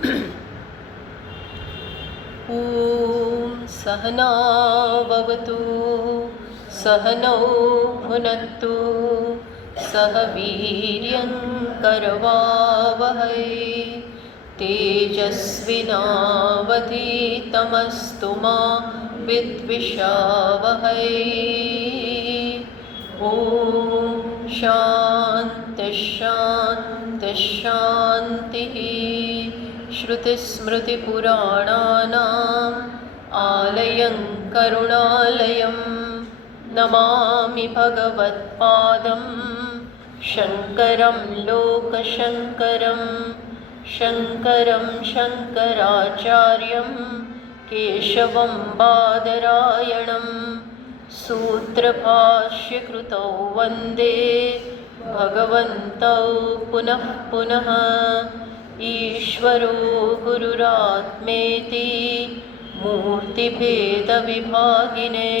ॐ सहनाववतु सहनौ भुनक्तु सह वीर्यं करवावहै तेजस्विनावधीतमस्तु मा विद्विषावहै। ॐ शान्तिः शान्तिः शान्तिः। श्रुतिस्मृतिपुराणानाम् आलयं करुणालयं नमामि भगवत्पादं शङ्करं लोकशङ्करं शङ्करं शङ्कराचार्यं केशवं बादरायणं सूत्रभाष्यकृतौ वन्दे भगवन्तौ पुनः पुनः। ईश्वरो गुरुरात्मेति मूर्तिभेदविभागिने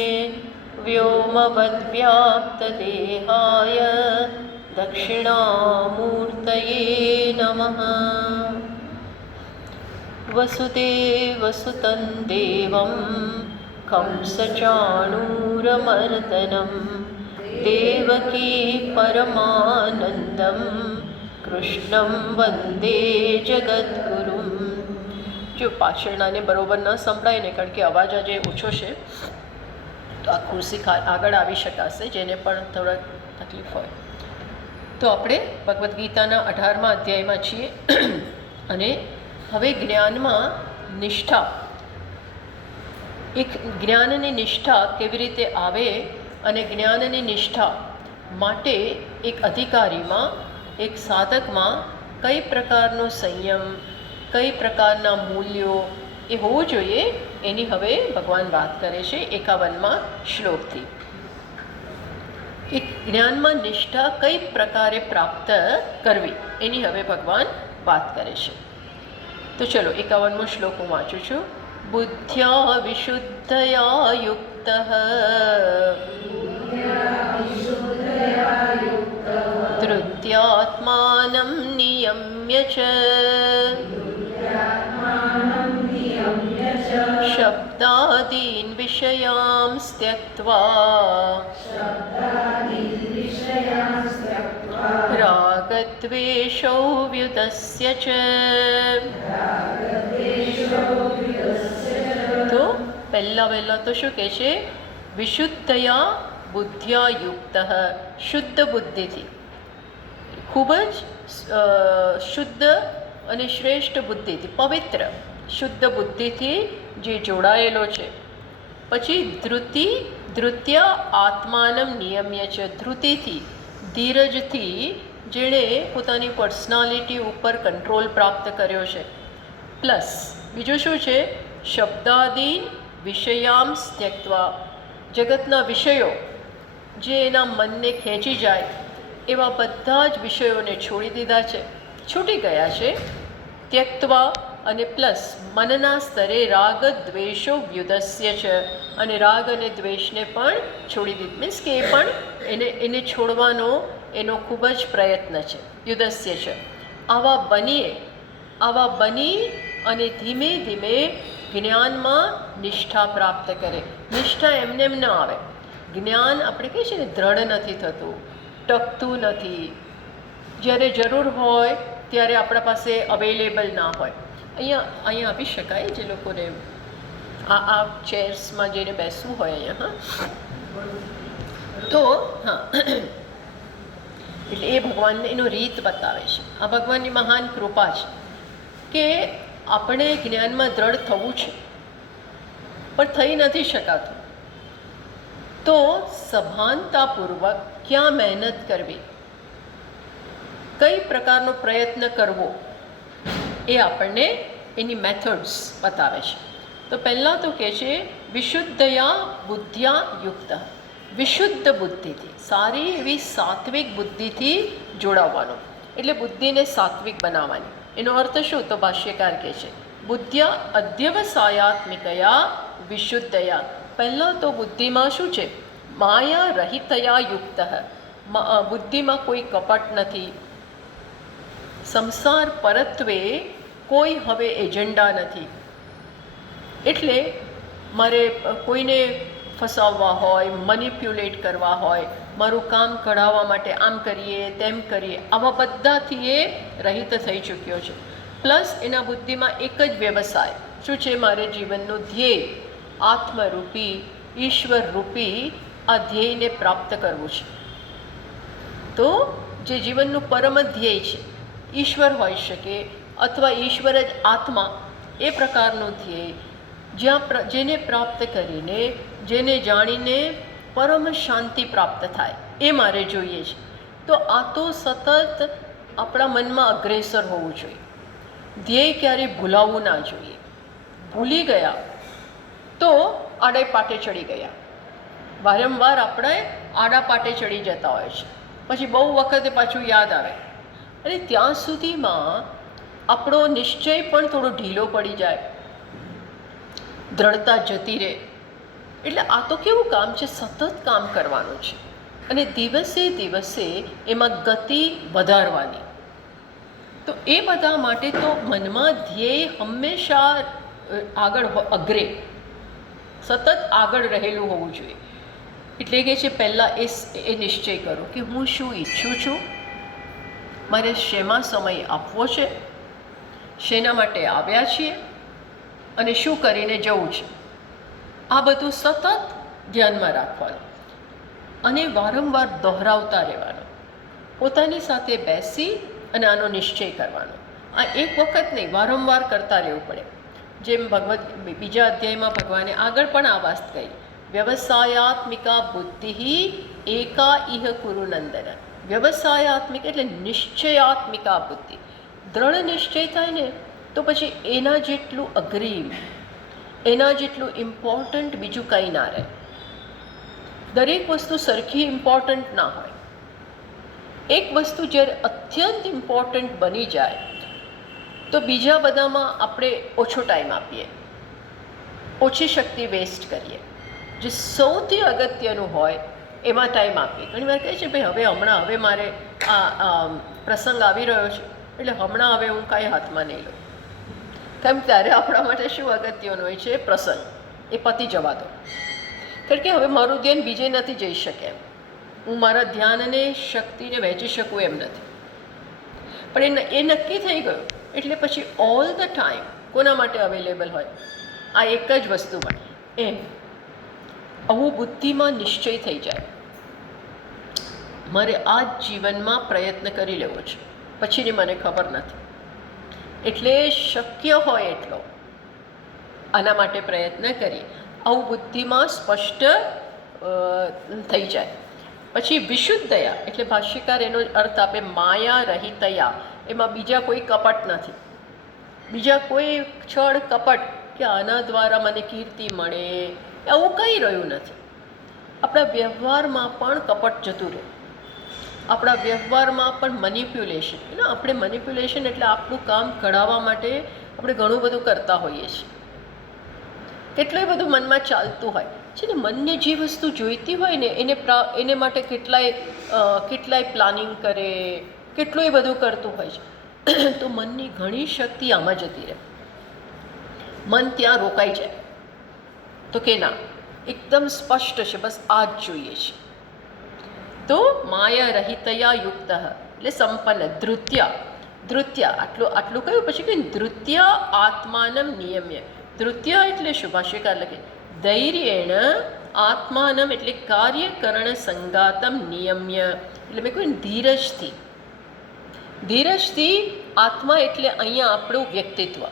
व्योमवद्व्याप्तदेहाय दक्षिणामूर्तये नमः। वसुदेवसुतं देवं कंसचाणूरमर्दनं देवकी परमानन्दं કૃષ્ણમ વંદે જગદ્ગુરુમ। જો પાછળનાને બરોબર ન સંભળાય ને, કારણ કે અવાજ આજે ઓછો છે, તો આ ખુરશી આગળ આવી શકાશે, જેને પણ થોડાક તકલીફ હોય તો। આપણે ભગવદ્ ગીતાના 18મા અધ્યાયમાં છીએ અને હવે જ્ઞાનમાં નિષ્ઠા, એક જ્ઞાનની નિષ્ઠા કેવી રીતે આવે અને જ્ઞાનની નિષ્ઠા માટે એક અધિકારીમાં, એક સાધકમાં કઈ પ્રકારનો સંયમ, કઈ પ્રકારના મૂલ્યો એ હોવું જોઈએ, એની હવે ભગવાન વાત કરે છે 51મા શ્લોકથી। એક જ્ઞાનમાં નિષ્ઠા કઈ પ્રકારે પ્રાપ્ત કરવી એની હવે ભગવાન વાત કરે છે। તો ચલો 51મો શ્લોક હું વાંચું છું। બુદ્ધ્યા વિશુદ્ધયા યુક્તઃ ધૃત્યાત્માनं નિયમ્ય ચ શબ્દાદીન વિષયાંસ ત્યક્ત્વા રાગદ્વેષૌ વ્યુદસ્ય ચ। તો પહેલા તો શું કહે છે? વિશુદ્ધયા બુદ્ધ્યા યુક્ત, શુદ્ધ બુદ્ધિથી, ખૂબ જ શુદ્ધ અને શ્રેષ્ઠ બુદ્ધિથી, પવિત્ર શુદ્ધ બુદ્ધિથી જે જોડાયેલો છે। પછી ધૃત્ય આત્માનમ નિયમ્ય છે, ધૃતિથી, ધીરજથી જેણે પોતાની પર્સનાલિટી ઉપર કંટ્રોલ પ્રાપ્ત કર્યો છે। પ્લસ બીજું શું છે? શબ્દાદીન વિષયાંસ ત્યક્ત્વા, જગતના વિષયો જે એના મનને ખેંચી જાય એવા બધા જ વિષયોને છોડી દીધા છે, છૂટી ગયા છે। ત્યક્ત્વા અને પ્લસ મનના સ્તરે રાગ દ્વેષો વ્યુદસ્ય છે, અને રાગ અને દ્વેષને પણ છોડી દીધું, મીન્સ કે એ પણ એને છોડવાનો એનો ખૂબ જ પ્રયત્ન છે, વ્યુદસ્ય છે। આવા બની અને ધીમે ધીમે જ્ઞાનમાં નિષ્ઠા પ્રાપ્ત કરે। નિષ્ઠા એમને એમ ન આવે, જ્ઞાન આપણે કહીએ છીએ ને દ્રઢ નથી થતું, ટકતું નથી, જ્યારે જરૂર હોય ત્યારે આપણા પાસે અવેલેબલ ના હોય। અહીંયા આપી શકાય જે લોકોને આ ચેર્સમાં જઈને બેસવું હોય અહીંયા, હા, તો હા, એટલે એ ભગવાનને એનો રીત બતાવે છે। આ ભગવાનની મહાન કૃપા છે કે આપણે જ્ઞાનમાં દ્રઢ થવું છે પણ થઈ નથી શકાતું, તો સભાનતાપૂર્વક ક્યાં મહેનત કરવી, કઈ પ્રકારનો પ્રયત્ન કરવો, એ આપણને એની મેથડ્સ બતાવે છે। તો પહેલાં તો કહે છે વિશુદ્ધયા બુદ્ધ્યા યુક્ત, વિશુદ્ધ બુદ્ધિથી, સારી એવી સાત્વિક બુદ્ધિથી જોડાવવાનો, એટલે બુદ્ધિને સાત્વિક બનાવવાની। એનો અર્થ શું? તો ભાષ્યકાર કહે છે બુદ્ધ્યા અધ્યવસાયાત્મિકયા વિશુદ્ધયા, પહેલાં તો બુદ્ધિમાં શું છે? માયા રહિતયા યુક્ત, બુદ્ધિમાં કોઈ કપટ નથી, સંસાર પરત્વે કોઈ હવે એજન્ડા નથી. એટલે મારે કોઈને ફસાવવા હોય, મનિપ્યુલેટ કરવા હોય, મારું કામ કઢાવવા માટે આમ કરીએ તેમ કરીએ, આવા બધાથી એ રહિત થઈ ચૂક્યો છે. પ્લસ એના બુદ્ધિમાં એક જ વ્યવસાય શું છે? મારે જીવનનું ધ્યેય આત્મરૂપી, ઈશ્વરરૂપી આ ધ્યેયને પ્રાપ્ત કરવું છે. તો જે જીવનનું પરમ ધ્યેય છે, ઈશ્વર હોઈ શકે અથવા ઈશ્વર જ આત્મા, એ પ્રકારનું ધ્યેય જેને પ્રાપ્ત કરીને, જેને જાણીને પરમ શાંતિ પ્રાપ્ત થાય, એ મારે જોઈએ છે. તો આ તો સતત આપણા મનમાં અગ્રેસર હોવું જોઈએ. ધ્યેય ક્યારેય ભૂલાવવું ના જોઈએ. ભૂલી ગયા તો આડે પાટે ચડી ગયા. વારંવાર આપણે આડા પાટે ચડી જતા હોય છે, પછી બહુ વખતે પાછું યાદ આવે, અને ત્યાં સુધીમાં આપણો નિશ્ચય પણ થોડો ઢીલો પડી જાય, દ્રઢતા જતી રહે. એટલે આ તો કેવું કામ છે? સતત કામ કરવાનું છે, અને દિવસે દિવસે એમાં ગતિ વધારવાની. તો એ બધા માટે તો મનમાં ધ્યેય હંમેશા આગળ અગ્રે, સતત આગળ રહેલું હોવું જોઈએ. એટલે કે છે પહેલાં એ નિશ્ચય કરો કે હું શું ઈચ્છું છું, મારે શેમાં સમય આપવો છે, શેના માટે આવ્યા છીએ, અને શું કરીને જવું છે. આ બધું સતત ધ્યાનમાં રાખવાનું અને વારંવાર દોહરાવતા રહેવાનું. પોતાની સાથે બેસી અને આનો નિશ્ચય કરવાનો. આ એક વખત નહીં, વારંવાર કરતા રહેવું પડે. જેમ બીજા અધ્યાયમાં ભગવાને આગળ પણ આ વાત કહી, વ્યવસાયાત્મિકા બુદ્ધિ એકા ઇહ કુરુ નંદન. વ્યવસાયાત્મિક એટલે નિશ્ચયાત્મિકા બુદ્ધિ. દ્રઢ નિશ્ચય થાય ને તો પછી એના જેટલું અગ્રીમ, એના જેટલું ઇમ્પોર્ટન્ટ બીજું કંઈ ના રહે. દરેક વસ્તુ સરખી ઇમ્પોર્ટન્ટ ના હોય. એક વસ્તુ જ્યારે અત્યંત ઇમ્પોર્ટન્ટ બની જાય તો બીજા બધામાં આપણે ઓછો ટાઈમ આપીએ, ઓછી શક્તિ વેસ્ટ કરીએ. જે સૌથી અગત્યનું હોય એમાં ટાઈમ આપીએ. ઘણીવાર કહે છે ભાઈ હવે મારે આ પ્રસંગ આવી રહ્યો છે, એટલે હમણાં હવે હું કાંઈ હાથમાં નહીં લઉં. કેમ? ત્યારે આપણા માટે શું અગત્યનું હોય છે? પ્રસંગ. એ પતી જવા દો, કારણ કે હવે મારું ધ્યાન બીજે નથી જઈ શકે એમ, હું મારા ધ્યાનને શક્તિને વહેંચી શકું એમ નથી. પણ એ નક્કી થઈ ગયું એટલે પછી ઓલ ધ ટાઈમ કોના માટે અવેલેબલ હોય? આ એક જ વસ્તુ માટે. એમ આવું બુદ્ધિમાં નિશ્ચય થઈ જાય, મારે આ જ જીવનમાં પ્રયત્ન કરી લેવો છે, પછીની મને ખબર નથી. એટલે શક્ય હોય એટલો આના માટે પ્રયત્ન કરી, આવું બુદ્ધિમાં સ્પષ્ટ થઈ જાય. પછી વિશુદ્ધયા એટલે ભાષ્યકાર એનો અર્થ આપે માયા રહિતયા. એમાં બીજા કોઈ કપટ નથી, બીજા કોઈ છળ કપટ કે આના દ્વારા મને કીર્તિ મળે એવું કંઈ રહ્યું નથી. આપણા વ્યવહારમાં પણ કપટ જતું રહે, આપણા વ્યવહારમાં પણ મનિપ્યુલેશન. આપણે મનિપ્યુલેશન એટલે આપણું કામ કઢાવવા માટે આપણે ઘણું બધું કરતા હોઈએ છીએ. કેટલું બધું મનમાં ચાલતું હોય છે ને. મનને જે વસ્તુ જોઈતી હોય ને એને માટે કેટલાય પ્લાનિંગ કરે, કેટલું બધું કરતું હોય છે. તો મનની ઘણી શક્તિ આમાં જતી રહે, મન ત્યાં રોકાઈ જાય. તો કે ના, એકદમ સ્પષ્ટ છે, બસ આ જ જોઈએ છે. તો માયા રહિતયા યુક્ત એટલે સંપન્ન. ધૃત્ય આટલું કહ્યું. પછી કે ધૃત્ય આત્માનમ નિયમ્ય. ધૃત્ય એટલે શું? ભાષ્યકાર લખે ધૈર્યેણ આત્માનમ એટલે કાર્યકરણ સંગાતમ નિયમ્ય. એટલે મેં કહ્યું ધીરજથી આત્મા એટલે અહીંયા આપણું વ્યક્તિત્વ.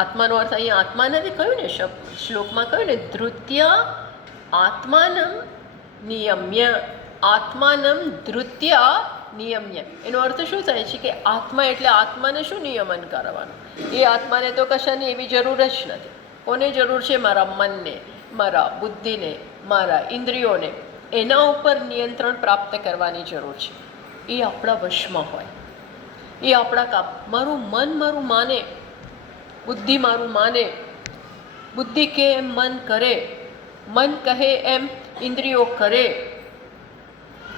આત્માનો અર્થ અહીંયા આત્મા નથી કહ્યું ને, શ્લોકમાં કહ્યું ને ધૃત્ય આત્માનમ નિયમ્ય. આત્માનમ ધૃત્ય નિયમ્ય. એનો અર્થ શું થાય છે કે આત્મા એટલે આત્માને શું નિયમન કરવાનું? એ આત્માને તો કશાની એવી જરૂર જ નથી. કોને જરૂર છે? મારા મનને, મારા બુદ્ધિને, મારા ઇન્દ્રિયોને, એના ઉપર નિયંત્રણ પ્રાપ્ત કરવાની જરૂર છે. એ આપણા વશમાં હોય, એ આપણા કામ. મારું મન મારું માને, બુદ્ધિ મારું માને, બુદ્ધિ કે એમ મન કરે, મન કહે એમ ઇન્દ્રિયો કરે,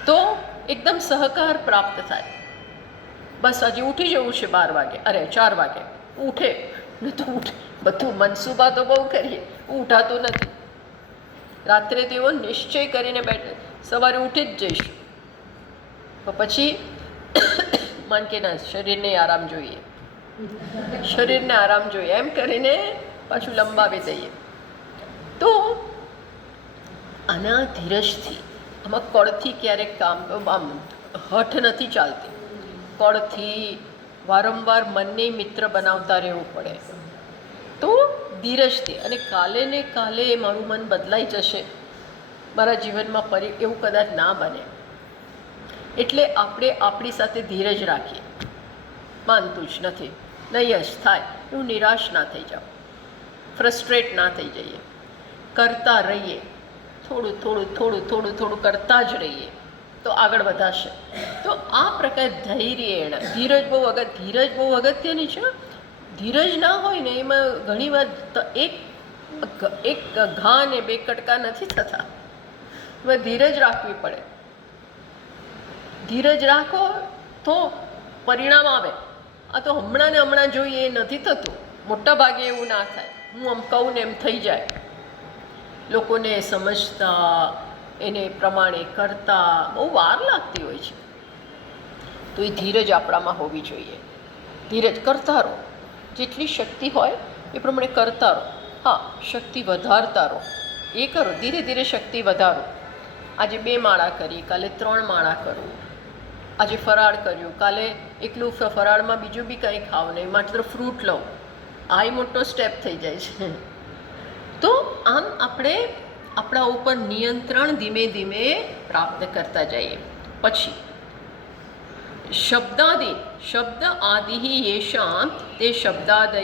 તો એકદમ સહકાર પ્રાપ્ત થાય. બસ આજે ઉઠી જવું છે 4 વાગે. ઉઠે ને તો ઉઠે, બધું મનસૂબા તો બહુ કરીએ, ઉઠાતું નથી. રાત્રે તેઓ નિશ્ચય કરીને બેઠે સવારે ઉઠી જ જઈશું. તો પછી મન કે ના, શરીરને આરામ જોઈએ, શરીરને આરામ જોઈએ, એમ કરીને પાછું લંબાવી દઈએ. તો આના ધીરજથી, આમાં કળથી ક્યારેક કામ આમ હઠ નથી ચાલતી. કળથી વારંવાર મનને મિત્ર બનાવતા રહેવું પડે. તો ધીરજથી, અને કાલે ને કાલે મારું મન બદલાઈ જશે, મારા જીવનમાં ફરી એવું કદાચ ના બને. એટલે આપણે આપણી સાથે ધીરજ રાખીએ. માનતું જ નથી, નહીં જ થાય એવું નિરાશ ના થઈ જાઓ, ફ્રસ્ટ્રેટ ના થઈ જઈએ, કરતા રહીએ, થોડું થોડું થોડું થોડું થોડું કરતા જ રહીએ તો આગળ વધાશે. તો આ પ્રકાર ધૈર્ય, ધીરજ બહુ અગત્યની છે. ધીરજ ના હોય ને એમાં ઘણીવાર એક ઘા ને બે કટકા નથી થતા. એમાં ધીરજ રાખવી પડે. ધીરજ રાખો તો પરિણામ આવે. આ તો હમણાં ને હમણાં જોઈએ એ નથી થતું. મોટા ભાગે એવું ના થાય. હું આમ કહું ને એમ થઈ જાય. લોકોને સમજતા, એને પ્રમાણે કરતા બહુ વાર લાગતી હોય છે. તો એ ધીરજ આપણામાં હોવી જોઈએ. ધીરજ કરતા રહો, જેટલી શક્તિ હોય એ પ્રમાણે કરતા રહો. હા, શક્તિ વધારતા રહો, એ કરો, ધીરે ધીરે શક્તિ વધારો. આજે 2 માળા કરી, કાલે 3 માળા કરો. આજે ફરાળ કર્યું, કાલે એકલું ફરાળમાં બીજું બી કંઈ ખાવ નહીં, માત્ર ફ્રૂટ લો. આ મોટો સ્ટેપ થઈ જાય છે. તો આમ આપણે આપણા ઉપર નિયંત્રણ ધીમે ધીમે પ્રાપ્ત કરતા જઈએ. પછી શબ્દ આદિ યેષામ તે શબ્દાદય,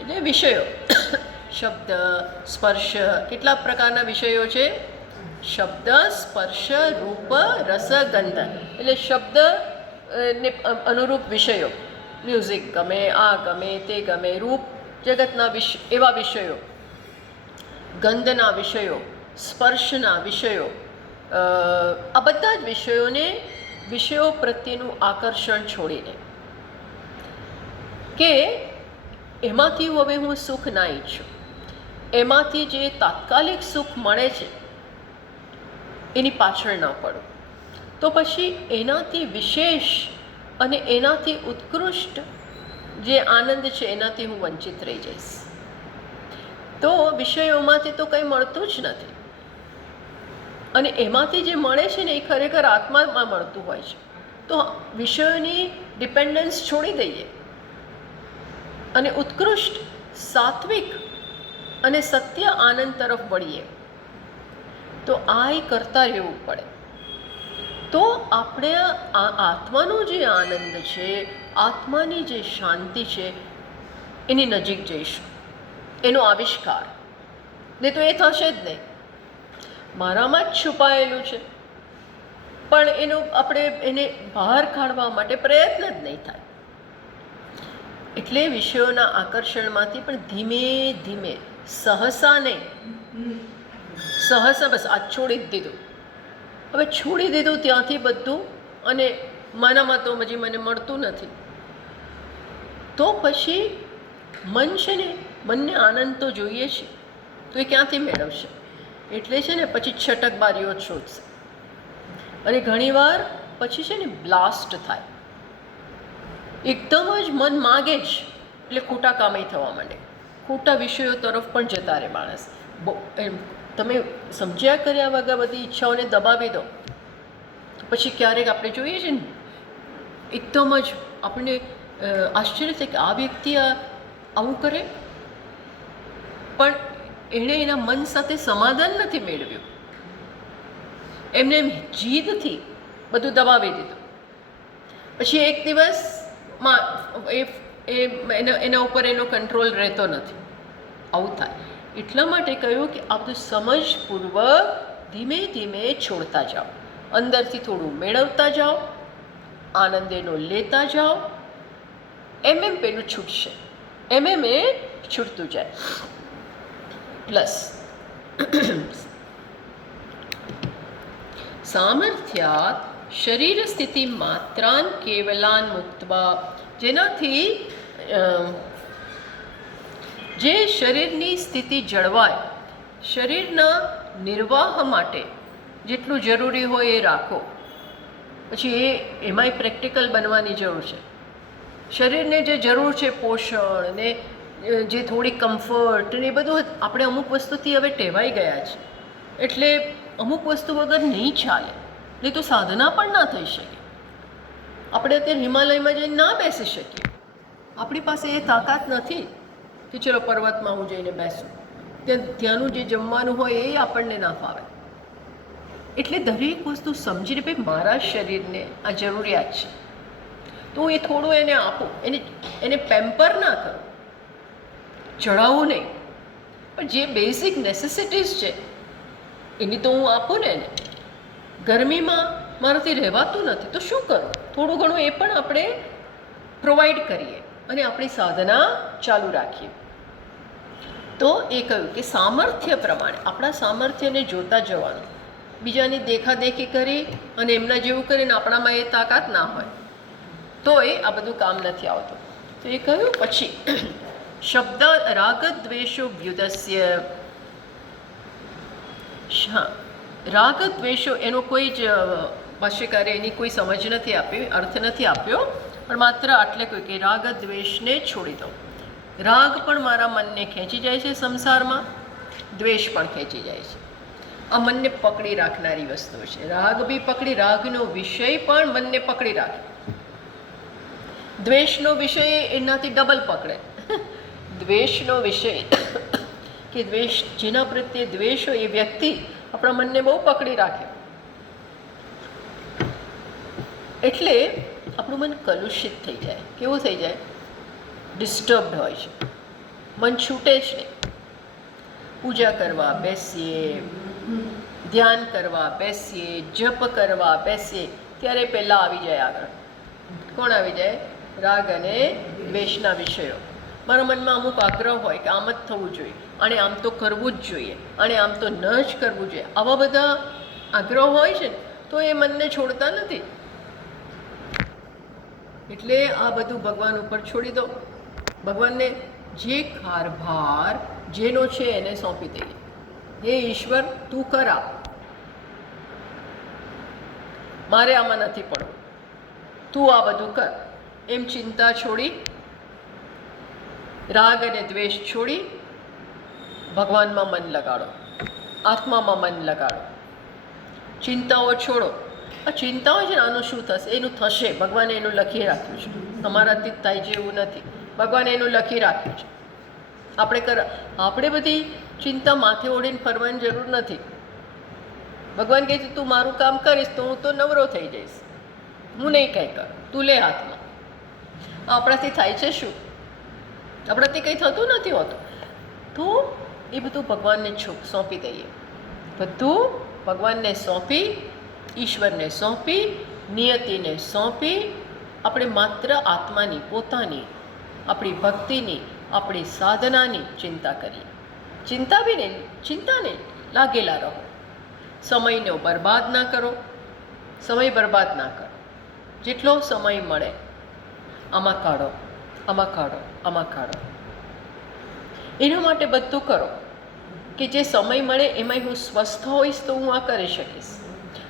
એટલે વિષયો. શબ્દ, સ્પર્શ, કેટલા પ્રકારના વિષયો છે? શબ્દ, સ્પર્શ, રૂપ, રસ, ગંધ. એટલે શબ્દ ને અનુરૂપ વિષયો, મ્યુઝિક ગમે, આ ગમે, તે ગમે, રૂપ જગતના એવા વિષયો, ગંધના વિષયો, સ્પર્શના વિષયો, આ બધા જ વિષયો પ્રત્યેનું આકર્ષણ છોડીને કે એમાંથી હવે હું સુખ ના ઈચ્છું, એમાંથી જે તાત્કાલિક સુખ મળે છે એની પાછળ ના પડું, તો પછી એનાથી વિશેષ અને એનાથી ઉત્કૃષ્ટ જે આનંદ છે એનાથી હું વંચિત રહી જઈશ. તો વિષયોમાંથી તો કંઈ મળતું જ નથી. અને એમાંથી જે મળે છે ને એ ખરેખર આત્મામાં મળતું હોય છે. તો વિષયોની ડિપેન્ડન્સ છોડી દઈએ અને ઉત્કૃષ્ટ, સાત્વિક અને સત્ય આનંદ તરફ વળીએ. તો આ કરતા રહેવું પડે. તો આપણે આ આત્માનો જે આનંદ છે, આત્માની જે શાંતિ છે, એની નજીક જઈશું, એનો આવિષ્કાર. નહીં તો એ થશે જ નહીં. મારામાં જ છુપાયેલું છે, પણ આપણે એને બહાર કાઢવા માટે પ્રયત્ન જ નહીં થાય. એટલે વિષયોના આકર્ષણમાંથી પણ ધીમે ધીમે, સહસા નહીં, સહસા બસ આ છોડી જ દીધું. હવે છોડી દીધું ત્યાંથી બધું, અને માનામાં તો હજી મને મળતું નથી. તો પછી મન છે ને, મનને આનંદ તો જોઈએ છે, તો એ ક્યાંથી મેળવશે? એટલે છે ને પછી છટકબારીઓ શોધશે. અને ઘણીવાર પછી છે ને બ્લાસ્ટ થાય. એકદમ જ મન માગે જ એટલે ખોટા કામે થવા માંડે, ખોટા વિષયો તરફ પણ જતા રહે માણસ. તમે સમજ્યા કર્યા વગર બધી ઈચ્છાઓને દબાવી દો તો પછી ક્યારેક આપણે જોઈએ છે ને એકદમ જ આપણને આશ્ચર્ય થાય કે આ વ્યક્તિ આવું કરે, પણ એણે એના મન સાથે સમાધાન નથી મેળવ્યું. એમને એમ જીદથી બધું દબાવી દીધું. પછી એક દિવસમાં એના ઉપર એનો કંટ્રોલ રહેતો નથી. આવું થાય. એટલા માટે કહ્યું કે આ બધું સમજપૂર્વક ધીમે ધીમે છોડતા જાઓ, અંદરથી થોડું મેળવતા જાઓ, આનંદ એનો લેતા જાઓ. એમ પેલું છૂટશે, એમ એ છૂટતું જાય. પ્લસ સામર્થ્યાત શરીર સ્થિતિ માત્રાન કેવલાન મુક્તવા, જેનાથી જે શરીરની સ્થિતિ જળવાય, શરીરના નિર્વાહ માટે જેટલું જરૂરી હોય એ રાખો. પછી એમાંય પ્રેક્ટિકલ બનવાની જરૂર છે. શરીરને જે જરૂર છે પોષણ ને જે થોડી કમ્ફર્ટ ને એ બધું આપણે અમુક વસ્તુથી હવે ટેવાઈ ગયા છે, એટલે અમુક વસ્તુ વગર નહીં ચાલે, નહીં તો સાધના પણ ના થઈ શકે. આપણે અત્યારે હિમાલયમાં જઈને ના બેસી શકીએ, આપણી પાસે એ તાકાત નથી કે ચલો પર્વતમાં હું જઈને બેસું. ત્યાંનું જે જમવાનું હોય એ આપણને ના ફાવે. એટલે દરેક વસ્તુ સમજીને ભાઈ મારા શરીરને આ જરૂરિયાત છે તો હું એ થોડું એને આપું, એને પેમ્પર ના કરું, ચડાવવું નહીં, પણ જે બેઝિક નેસેસિટીઝ છે એની તો હું આપું ને એને. ગરમીમાં મારાથી રહેવાતું નથી તો શું કરું, થોડું ઘણું એ પણ આપણે પ્રોવાઈડ કરીએ અને આપણી સાધના ચાલુ રાખીએ. તો એ કહ્યું કે સામર્થ્ય પ્રમાણે આપણા સામર્થ્યને જોતા જવાનું. બીજાની દેખાદેખી કરી અને એમના જેવું કરીને આપણામાં એ તાકાત ના હોય તો એ આ બધું કામ નથી આવતું. તો એ કહ્યું પછી શબ્દ રાગદ્વેષો વ્યુદસ્ય. હા, રાગદ્વેષો એનો કોઈ જ ભાષ્યકારે એની કોઈ સમજ નથી આપી, અર્થ નથી આપ્યો, પણ માત્ર આટલે કહ્યું કે રાગદ્વેષને છોડી દો. રાગ પણ મારા મનને ખેંચી જાય છે સંસારમાં, દ્વેષ પણ ખેંચી જાય છે. આ મનને પકડી રાખનારી વસ્તુ છે. રાગ બી પકડી, રાગનો વિષય પણ મનને પકડી રાખે, દ્વેષનો વિષય એનાથી ડબલ પકડે. દ્વેષનો વિષય કે દ્વેષ, જેના પ્રત્યે દ્વેષ હોય એ વ્યક્તિ આપણા મનને બહુ પકડી રાખે. એટલે આપણું મન કલુષિત થઈ જાય. કેવું થઈ જાય? ડિસ્ટર્બડ હોય છે, મન છૂટે જ નહીં. પૂજા કરવા બેસીએ, ધ્યાન કરવા બેસીએ, જપ કરવા બેસીએ ત્યારે પહેલાં આવી જાય આગળ. કોણ આવી જાય? રાગ અને દ્વેષના વિષયો. મારા મનમાં અમુક આગ્રહ હોય કે આમ જ થવું જોઈએ, અને આમ તો કરવું જ જોઈએ, અને આમ તો ન જ કરવું જોઈએ. આવા બધા આગ્રહ હોય છે ને તો એ મનને છોડતા નથી. એટલે આ બધું ભગવાન ઉપર છોડી દો. ભગવાનને જે કારભાર જેનો છે એને સોંપી દઈએ. હે ઈશ્વર, તું કરા, મારે આમાં નથી પડવું, તું આ બધું કર. એમ ચિંતા છોડી, રાગ અને દ્વેષ છોડી ભગવાનમાં મન લગાડો, આત્મામાં મન લગાડો. ચિંતાઓ છોડો. આ ચિંતાઓ છે ને, આનું શું થશે, એનું થશે. ભગવાને એનું લખી રાખ્યું છે. તમારાથી જ થાય છે એવું નથી, ભગવાને એનું લખી રાખ્યું છે. આપણે બધી ચિંતા માથે ઓઢીને ફરવાની જરૂર નથી. ભગવાન કહે છે તું મારું કામ કરીશ તો હું તો નવરો થઈ જઈશ, હું નહીં કંઈ કર, તું લે હાથમાં. આપણાથી થાય છે શું? આપણાથી કંઈ થતું નથી હોતું. તો એ બધું ભગવાનને સોંપી દઈએ. બધું ભગવાનને સોંપી, ઈશ્વરને સોંપી, નિયતિને સોંપી આપણે માત્ર આત્માની, પોતાની, આપણી ભક્તિની, આપણી સાધનાની ચિંતા કરીએ. ચિંતા નહીં, લાગેલા રહો. સમયનો બરબાદ ના કરો, સમય બરબાદ ના કરો. જેટલો સમય મળે આમાં કાઢો, આમાં કાઢો, આમાં કાઢો. એના માટે બધું કરો કે જે સમય મળે એમાં હું સ્વસ્થ હોઈશ તો હું આ કરી શકીશ.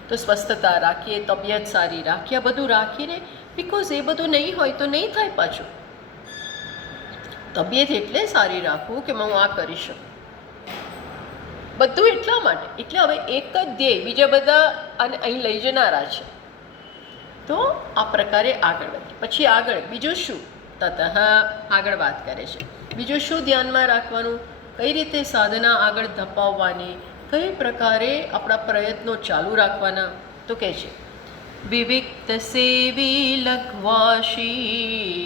તો સ્વસ્થતા રાખીએ, તબિયત સારી રાખીએ, આ બધું રાખીને, બિકોઝ એ બધું નહીં હોય તો નહીં થાય પાછું. તબિયત એટલે સારી રાખવું કે હું આ કરી શકું, બધું એટલા માટે. એટલે હવે એક જ ધ્યેય, બીજા બધા આને અહીં લઈ જનારા છે. તો આ પ્રકારે આગળ વધે. પછી આગળ બીજું શું? તતઃ આગળ વાત કરે છે. બીજું શું ધ્યાનમાં રાખવાનું, કઈ રીતે સાધના આગળ ધપાવવાની, કઈ પ્રકારે આપણા પ્રયત્નો ચાલુ રાખવાના. તો કહે છે વિવિક્ત સેવી લઘ્વાશી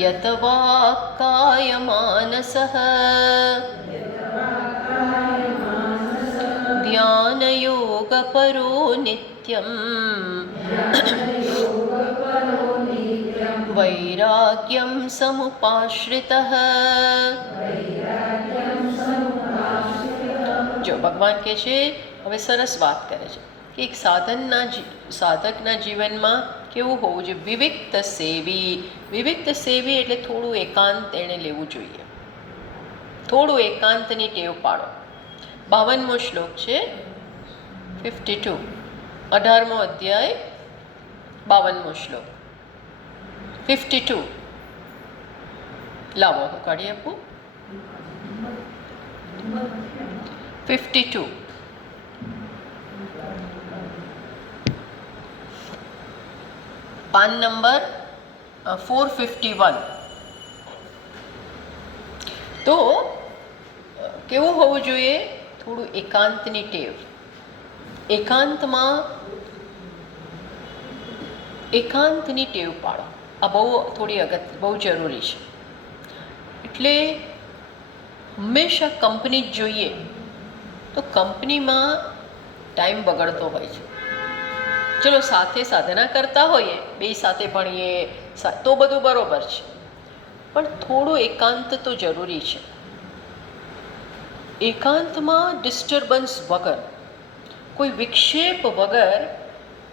યતવા કાયમાનસઃ ધ્યાનયોગપરો નિત્યમ વૈરાગ્યમ સમુપાશ્રિતઃ. જો ભગવાન કહે છે, હવે સરસ વાત કરે છે કે એક સાધકના જીવનમાં કેવું હોવું જોઈએ? વિવિક્ત સેવી. વિવિક્ત સેવી એટલે થોડું એકાંત એણે લેવું જોઈએ, થોડું એકાંતની ટેવ પાડો. 52મો શ્લોક છે, 52, 18મો અધ્યાય, 52મો શ્લોક, 52. લાવો હું કાઢી આપું. 52. PAN number 451. તો કેવું હોવું જોઈએ? થોડું એકાંતની ટેવ. એકાંતની ટેવ પાડો. આ થોડી બહુ જરૂરી છે. એટલે હંમેશા કંપની જ જોઈએ તો કંપનીમાં ટાઈમ બગડતો હોય છે. ચલો સાથે સાધના કરતા હોઈએ, બે સાથે ભણીએ તો બધું બરાબર છે, પણ થોડું એકાંત તો જરૂરી છે. એકાંતમાં ડિસ્ટર્બન્સ વગર, કોઈ વિક્ષેપ વગર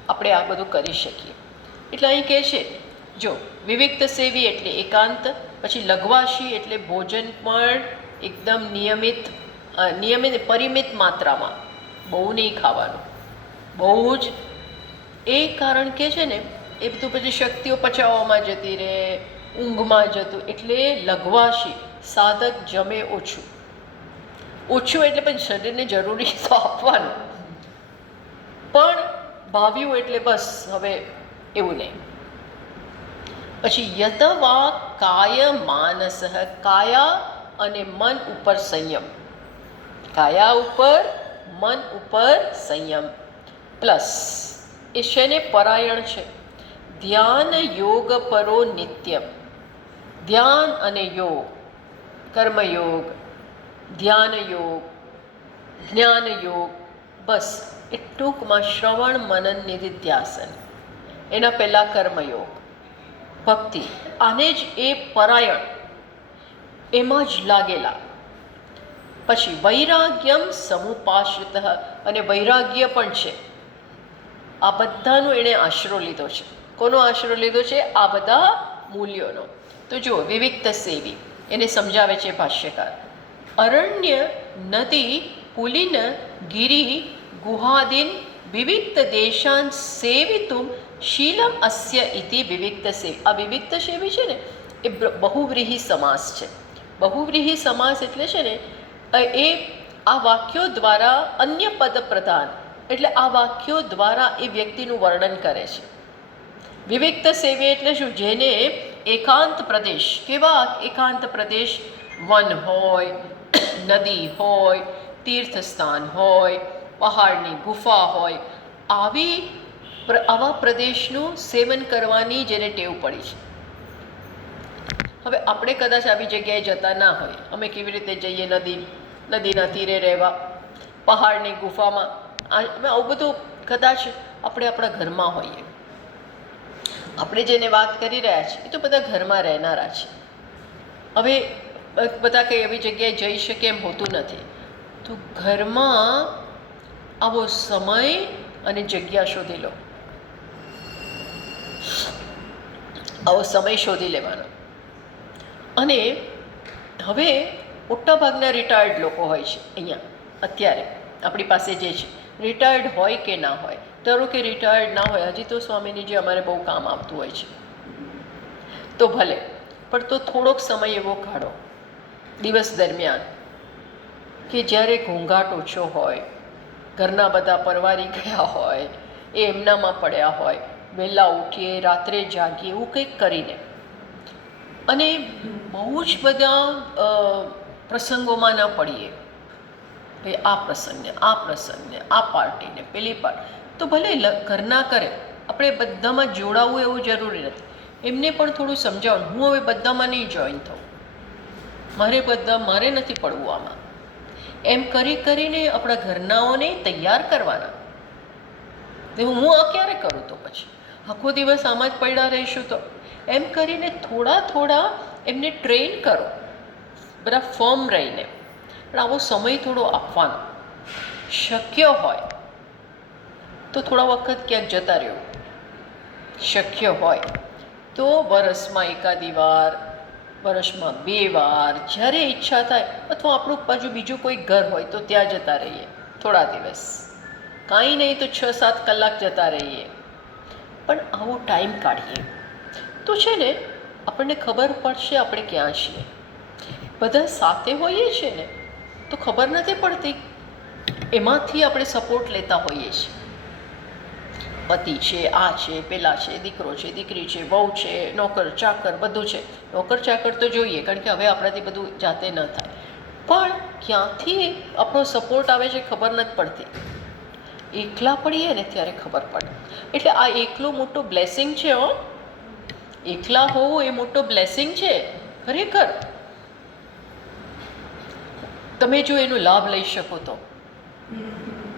આપણે આ બધું કરી શકીએ. એટલે અહીં કહે છે, જો વિવિક્ત સેવી એટલે એકાંત, પછી લઘવાશી એટલે ભોજન પણ એકદમ નિયમિત પરિમિત માત્રામાં, બહુ નહીં ખાવાનું, બહુ જ. એ કારણ કે છે ને એ બધું પછી શક્તિઓ પચાવવામાં જતી રહે, ઊંઘમાં જતું. એટલે લઘવાશી, સાધક જમે ઓછું. ઓછું એટલે પણ શરીરને જરૂરી તો આપવાનું, પણ ભાવ્યું એટલે બસ હવે એવું નહીં. પછી યતવા કાય માનસ, કાયા અને મન ઉપર સંયમ. કાયા ઉપર, મન ઉપર સંયમ. પ્લસ એ શેને પરાયણ છે? ધ્યાન યોગ પરો નિત્યમ. ધ્યાન અને યોગ, કર્મયોગ, ધ્યાન યોગ, જ્ઞાન યોગ, બસ એ ટૂંકમાં શ્રવણ મનન નિધિધ્યાસન. એના પહેલાં કર્મયોગ, ભક્તિ, આને જ એ પરાયણ, એમાં જ લાગેલા. પછી વૈરાગ્યમ સમુપાશ્રિત, અને વૈરાગ્ય પણ છે. આ બધાનો એણે આશરો લીધો છે. કોનો આશરો લીધો છે? આ બધા મૂલ્યોનો. તો જુઓ, વિવિક્ત સેવી એને સમજાવે છે ભાષ્યકાર. અરણ્ય, નદી, પુલિન, ગિરી, ગુહાદિન વિવિક્ત દેશાન સેવિતુમ શીલમ અસ્ય ઇતિ વિવિક્ત સેવી. આ વિવિક્ત સેવી છે ને એ બહુવ્રીહી સમાસ છે. બહુવ્રીહી સમાસ એટલે છે ને એ આ વાક્યો દ્વારા અન્ય પદ પ્રધાન, એટલે આ વાક્યો દ્વારા એ વ્યક્તિનું વર્ણન કરે છે. વિવિક્ત સેવી એટલે શું? જેને એકાંત પ્રદેશ, કેવા એકાંત પ્રદેશ? વન હોય, નદી હોય, તીર્થસ્થાન હોય, પહાડની ગુફા હોય, આવા પ્રદેશનું સેવન કરવાની જેને ટેવ પડી છે. હવે આપણે કદાચ આવી જગ્યાએ જતા ના હોય, અમે કેવી રીતે જઈએ? નદીના તીરે રહેવા, પહાડની ગુફામાં. આવું બધું કદાચ આપણે આપણા ઘરમાં હોઈએ. આપણે જેને વાત કરી રહ્યા છીએ એ તો બધા ઘરમાં રહેનારા છે. હવે બધા કંઈ એવી જગ્યાએ જઈ શકે એમ હોતું નથી. તો ઘરમાં આવો સમય અને જગ્યા શોધી લો. આવો સમય શોધી લેવાનો. અને હવે મોટાભાગના રિટાયર્ડ લોકો હોય છે અહીંયા અત્યારે આપણી પાસે જે છે. રિટાયર્ડ હોય કે ના હોય, ધારો કે રિટાયર્ડ ના હોય, હજી તો સ્વામીની જે અમારે બહુ કામ આવતું હોય છે, તો ભલે, પણ તો થોડોક સમય એવો કાઢો દિવસ દરમિયાન કે જ્યારે ઘોંઘાટ ઓછો હોય, ઘરના બધા પરવારી ગયા હોય, એ એમનામાં પડ્યા હોય, વહેલા ઉઠીએ, રાત્રે જાગીએ, એવું કંઈક કરીને. અને બહુ જ બધા પ્રસંગોમાં ન પડીએ. ભાઈ આ પ્રસંગને, આ પાર્ટીને, પેલી પાર્ટી, તો ભલે ઘરના કરે, આપણે બધામાં જોડાવવું એવું જરૂરી નથી. એમને પણ થોડું સમજાવવાનું, હું હવે બધામાં નહીં જોઈન થઉં, મારે નથી પડવું આમાં. એમ કરીને આપણા ઘરનાઓને તૈયાર કરવાના. હું આ ક્યારે કરું? તો પછી આખો દિવસ આમાં જ પડ્યા રહીશું તો. એમ કરીને થોડા એમને ટ્રેન કરો, બધા ફર્મ રહીને. પણ આવો સમય થોડો આપવાનો. શક્ય હોય તો થોડા વખત ક્યાંક જતા રહ્યો, શક્ય હોય તો વરસમાં એકાદી વાર, વર્ષમાં 2 વાર, જ્યારે ઈચ્છા થાય, અથવા આપણું બાજુ બીજું કોઈ ઘર હોય તો ત્યાં જતા રહીએ થોડા દિવસ, કાંઈ નહીં તો 6-7 કલાક જતા રહીએ, પણ આવો ટાઈમ કાઢીએ તો છે ને આપણને ખબર પડશે આપણે ક્યાં છીએ. બધા સાથે હોઈએ છીએ ને તો ખબર નથી પડતી, એમાંથી આપણે સપોર્ટ લેતા હોઈએ છીએ. પતિ છે, આ છે, પેલા છે, દીકરો છે, દીકરી છે, વહુ છે, નોકર ચાકર બધું છે. નોકર ચાકર તો જોઈએ, કારણ કે હવે આપણાથી બધું જાતે ન થાય, પણ ક્યાંથી આપણો સપોર્ટ આવે છે ખબર નથી પડતી. એકલા પડીએ ને ત્યારે ખબર પડે. એટલે આ એકલો મોટો બ્લેસિંગ છે. એકલા હોવું એ મોટો બ્લેસિંગ છે ખરેખર. તમે જો એનો લાભ લઈ શકો તો.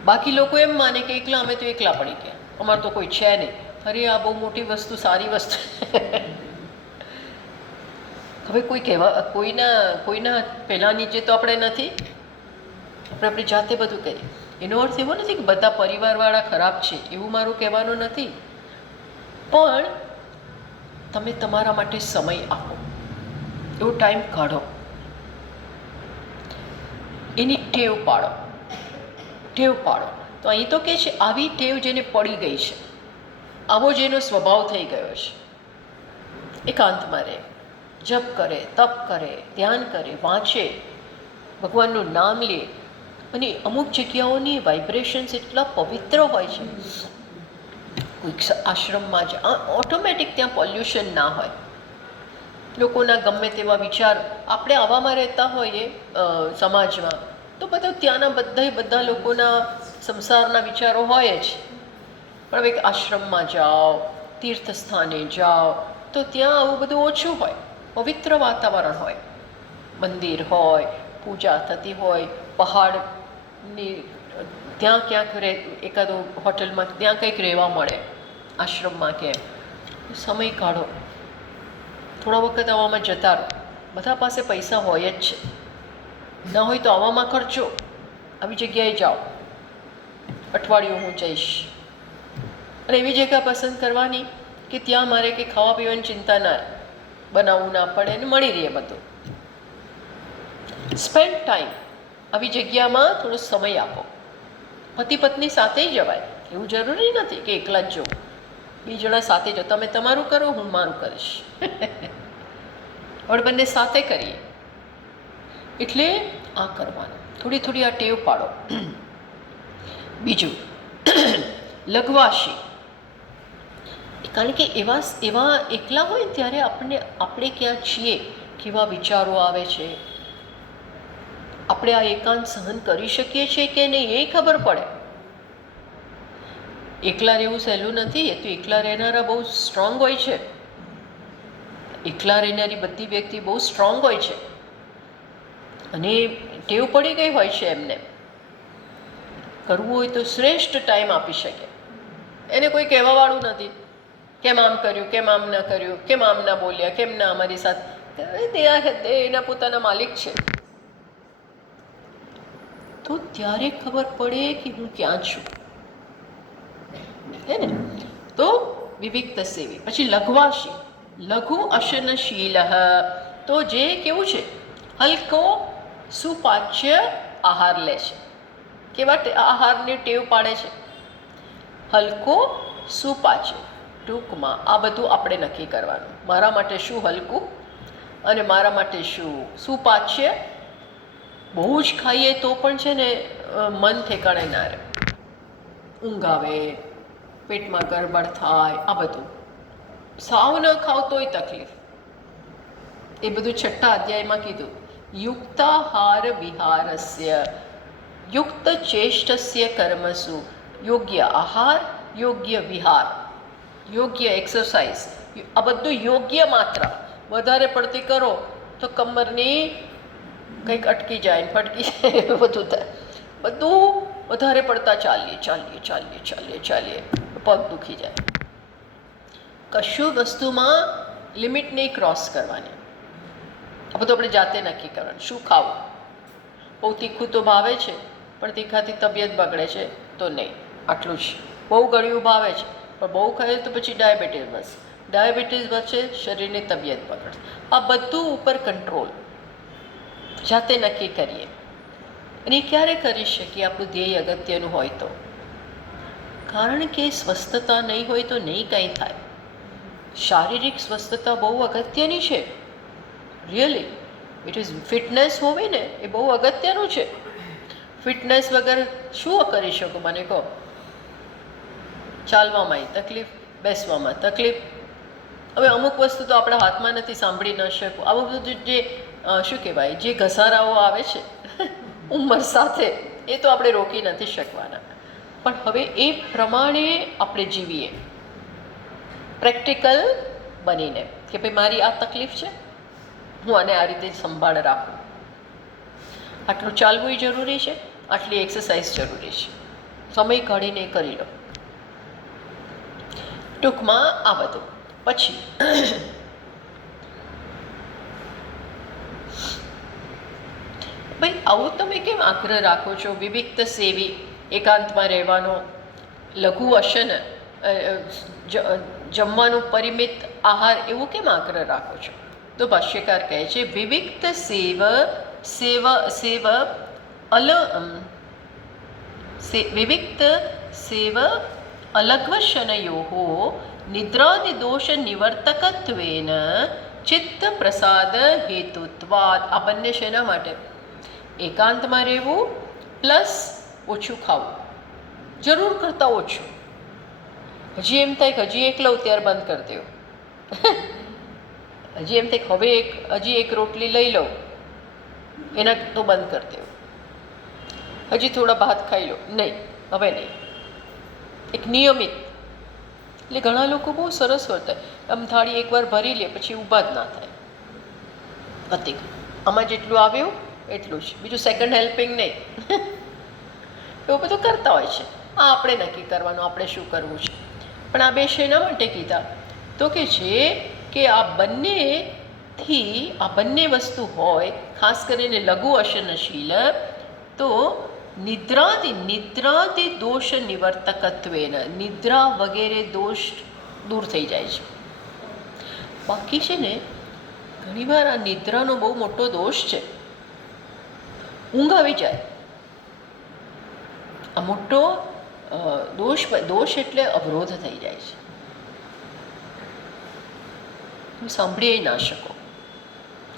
બાકી લોકો એમ માને કે એકલા, અમે તો એકલા પડી ગયા, અમારે તો કોઈ છે નહીં. અરે આ બહુ મોટી વસ્તુ, સારી વસ્તુ. હવે કોઈ કોઈના પહેલાં નીચે તો આપણે નથી, આપણે આપણી જાતે બધું કરીએ. એનો અર્થ એવો નથી કે બધા પરિવારવાળા ખરાબ છે, એવું મારું કહેવાનું નથી, પણ તમે તમારા માટે સમય આપો, એવો ટાઈમ કાઢો, એની ટેવ પાડો. તો અહીં તો કહે છે આવી ટેવ જેને પડી ગઈ છે, આવો જેનો સ્વભાવ થઈ ગયો છે, એકાંતમાં રહે, જપ કરે, તપ કરે, ધ્યાન કરે, વાંચે, ભગવાનનું નામ લે, અને અમુક જગ્યાઓની વાઇબ્રેશન્સ એટલા પવિત્ર હોય છે. કોઈક આશ્રમમાં જ ઓટોમેટિક ત્યાં પોલ્યુશન ના હોય, લોકોના ગમે તેવા વિચાર, આપણે આવામાં રહેતા હોઈએ સમાજમાં તો બધા ત્યાંના બધા લોકોના સંસારના વિચારો હોય જ. પણ હવે આશ્રમમાં જાઓ, તીર્થ સ્થાને જાઓ તો ત્યાં આવું બધું ઓછું હોય, પવિત્ર વાતાવરણ હોય, મંદિર હોય, પૂજા થતી હોય, પહાડની ત્યાં ક્યાંક એકાદો હોટલમાં ત્યાં કંઈક રહેવા મળે, આશ્રમમાં કે સમય કાઢો, થોડા વખત આવામાં જતા રહો. બધા પાસે પૈસા હોય જ છે, ન હોય તો આવામાં ખર્ચો, આવી જગ્યાએ જાઓ, અઠવાડિયું હું જઈશ, અને એવી જગ્યા પસંદ કરવાની કે ત્યાં મારે કંઈ ખાવા પીવાની ચિંતા ના, બનાવવું ના પડે અને મળી રહે બધું. સ્પેન્ડ ટાઈમ, આવી જગ્યામાં થોડો સમય આપો. પતિ પત્ની સાથે જવાય, એવું જરૂરી નથી કે એકલા જ જવું, 2 જણા સાથે જાઓ, તમે તમારું કરો, હું મારું કરીશ, પણ બંને સાથે કરીએ. એટલે આ કરવાનું, થોડી આ ટેવ પાડો. બીજું, લઘવાશી, કારણ કે એવા એકલા હોય ને ત્યારે આપણે ક્યાં છીએ, કેવા વિચારો આવે છે, આપણે આ એકાંત સહન કરી શકીએ છીએ કે નહીં એ ખબર પડે. એકલા રહેવું સહેલું નથી, એ તો એકલા રહેનારા બહુ સ્ટ્રોંગ હોય છે. એકલા રહેનારી બધી વ્યક્તિ બહુ સ્ટ્રોંગ હોય છે, અને ટેવ પડી ગઈ હોય છે એમને. કરવું હોય તો શ્રેષ્ઠ ટાઈમ આપી શકે, એને કોઈ કહેવાવાળું નથી, કેમ આમ કર્યું, કેમ આમ ના કર્યું, કેમ આમ ના બોલ્યા, કેમ ના અમારી સાથે. એના પોતાના માલિક છે. તો ત્યારે ખબર પડે કે હું ક્યાં છું, હે ને. તો વિવિક્ત સેવી. પછી લઘવાશી, લઘુ અશનશીલ, તો જે કેવું છે, હલકો સુપાચ્ય આહાર લે છે. કેવા આહારની ટેવ પાડે છે? હલકો સુપાચ્ય. ટૂંકમાં આ બધું આપણે નક્કી કરવાનું, મારા માટે શું હલકું અને મારા માટે શું સુપાચ્ય. બહુ જ ખાઈએ તો પણ છે ને મન ઠેકાણે ના રહે, ઊંઘ આવે, પેટમાં ગડબડ થાય, આ બધું. સાવ ન ખાવ તોય તકલીફ. એ બધું 6થા અધ્યાયમાં કીધું. યુક્તાહાર વિહારસ્ય યુક્ત ચેષ્ટસ્ય કર્મસુ યોગ્ય આહાર યોગ્ય વિહાર યોગ્ય એક્સરસાઇઝ, આ બધું યોગ્ય માત્રા. વધારે પડતી કરો તો કમરની કંઈક અટકી જાય ને ફટકી જાય, બધું થાય. બધું વધારે પડતા ચાલીએ, પગ દુખી જાય. કશું વસ્તુમાં લિમિટ નહીં ક્રોસ કરવાની. આ બધું આપણે જાતે નક્કી કરવાનું. શું ખાવું? બહુ તીખું તો ભાવે છે, પણ તીખાથી તબિયત બગડે છે તો નહીં, આટલું જ. બહુ ગળ્યું ભાવે છે, પણ બહુ ખાઈએ તો પછી ડાયાબિટીસ વધશે, ડાયાબિટીસ વધશે, શરીરની તબિયત બગડશે. આ બધું ઉપર કંટ્રોલ જાતે નક્કી કરીએ. અને એ ક્યારે કરી શકીએ? આપણું ધ્યેય અગત્યનું હોય તો. કારણ કે સ્વસ્થતા નહીં હોય તો નહીં કંઈ થાય. શારીરિક સ્વસ્થતા બહુ અગત્યની છે. રિયલી ઇટ ઇઝ ફિટનેસ હોવી ને એ બહુ અગત્યનું છે. ફિટનેસ વગર શું કરી શકો મને કહો? ચાલવામાં તકલીફ, બેસવામાં તકલીફ. હવે અમુક વસ્તુ તો આપણા હાથમાં નથી, સાંભળી ન શકું. આવું બધું જે શું કહેવાય, જે ઘસારાઓ આવે છે ઉંમર સાથે, એ તો આપણે રોકી નથી શકવાના. પણ હવે એ પ્રમાણે આપણે જીવીએ, પ્રેક્ટિકલ બનીને કે ભાઈ મારી આ તકલીફ છે, હું આને આ રીતે સંભાળ રાખું. આટલું ચાલવું જરૂરી છે, આટલી એક્સરસાઇઝ જરૂરી છે, સમય કાઢીને કરી લો. ટૂંકમાં આ બધું. પછી ભાઈ આવું તમે કેમ આગ્રહ રાખો છો? વિવિક્ત સેવી, એકાંતમાં રહેવાનો, લઘુ અશન, જમવાનું પરિમિત આહાર, એવું કેમ આગ્રહ રાખો છો? તો ભાષ્યકાર કહે છે વિવિક્ત વિવિક્ત સેવ અલઘ્વશનયો નિદ્રાદિદોષ નિવર્તકત્વેન ચિત્ત પ્રસાદ હેતુત્વાદ. આ બંને શેના માટે? એકાંતમાં રહેવું પ્લસ ઓછું ખાવું, જરૂર કરતાં ઓછું. હજી એમ થાય કે હજી એક લઉં ત્યાર બંધ કરી દો. હજી એમ થાય કે હવે હજી એક રોટલી લઈ લઉં, એના તો બંધ કરી દો. હજી થોડા ભાત ખાઈ લો, નહીં હવે નહીં. એક નિયમિત. એટલે ઘણા લોકો બહુ સરસ વર્તાય, આમ થાળી એકવાર ભરી લે પછી ઊભા જ ના થાય. પતી ગયું, આમાં જેટલું આવ્યું એટલું જ, બીજું સેકન્ડ હેલ્પિંગ નહીં. એવું બધું કરતા હોય છે. આ આપણે નક્કી કરવાનું આપણે શું કરવું છે. પણ આ બે શેના માટે કીધા? તો કે છે કે આ બંને વસ્તુ હોય, ખાસ કરીને લઘુ અશનશીલ, તો નિદ્રાદિ દોષ નિવર્તકત્વેન, નિદ્રા વગેરે દોષ દૂર થઈ જાય છે. બાકી છે ને ઘણીવાર આ નિદ્રાનો બહુ મોટો દોષ છે. ઊંઘ આવી જાય, આ મોટો દોષ એટલે અવરોધ થઈ જાય છે. તમે સાંભળી ના શકો,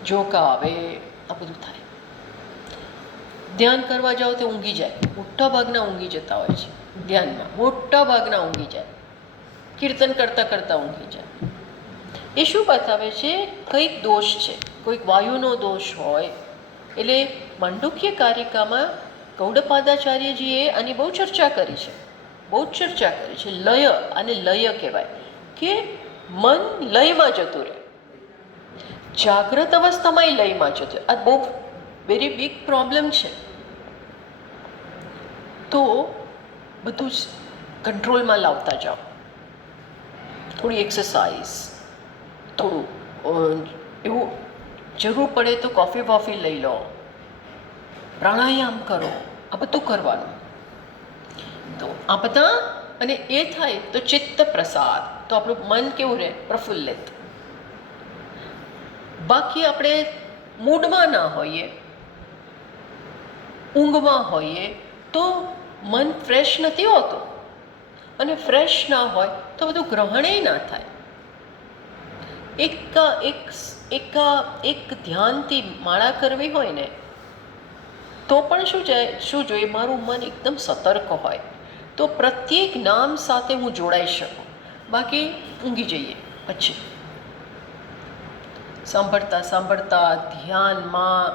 જોકા આવે, આ બધું થાય. ધ્યાન કરવા જાઓ તો ઊંઘી જાય, મોટા ભાગના ઊંઘી જતા હોય છે ધ્યાનમાં, મોટા ભાગના ઊંઘી જાય, કીર્તન કરતાં કરતાં ઊંઘી જાય. એ શું બતાવે છે? કંઈક દોષ છે, કોઈક વાયુનો દોષ હોય. એટલે માંડુક્ય કારિકામાં ગૌડપાદાચાર્યજીએ આની બહુ ચર્ચા કરી છે, બહુ જ ચર્ચા કરી છે. લય, અને લય કહેવાય કે મન લયમાં જતું રહે, જાગ્રત અવસ્થામાં લયમાં જતું રહે. આ બહુ વેરી બિગ પ્રોબ્લેમ છે. તો બધું જ કંટ્રોલમાં લાવતા જાઓ. થોડી એક્સરસાઇઝ, થોડું એવું જરૂર પડે તો કોફી વોફી લઈ લો, પ્રાણાયામ કરો, આ બધું કરવાનું. તો આ બધા, અને એ થાય તો ચિત્ત પ્રસાદ, તો આપણું મન કેવું રહે? પ્રફુલ્લિત. બાકી આપણે મૂડમાં ના હોઈએ, ઊંઘમાં હોઈએ તો મન ફ્રેશ નથી હોતું, અને ફ્રેશ ના હોય તો બધું ગ્રહણેય ના થાય. એક ધ્યાનથી માળા કરવી હોય ને તો પણ શું જોઈએ? મારું મન એકદમ સતર્ક હોય, તો પ્રત્યેક નામ સાથે હું જોડાઈ શકું. બાકી ઊંઘી જઈએ પછી સાંભળતા સાંભળતા ધ્યાનમાં,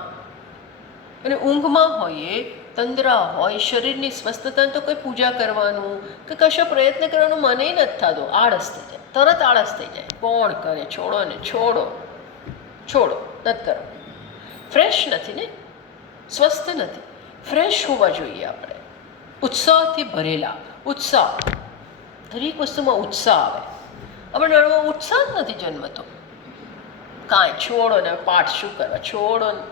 અને ઊંઘમાં હોઈએ, તંદ્રા હોય, શરીરની સ્વસ્થતા, તો કોઈ પૂજા કરવાનું કે કશો પ્રયત્ન કરવાનું મને નથી થતો, આળસ થઈ જાય, તરત આળસ થઈ જાય. કોણ કરે? છોડો ને, છોડો, નથી કરો. ફ્રેશ નથી ને, સ્વસ્થ નથી. ફ્રેશ હોવા જોઈએ આપણે, ઉત્સાહથી ભરેલા. ઉત્સાહ, દરેક વસ્તુમાં ઉત્સાહ આવે. આપણે ઉત્સાહ જ નથી જન્મતો. કાંઈ છોડો ને, પાઠ શું કરવા, છોડો ને,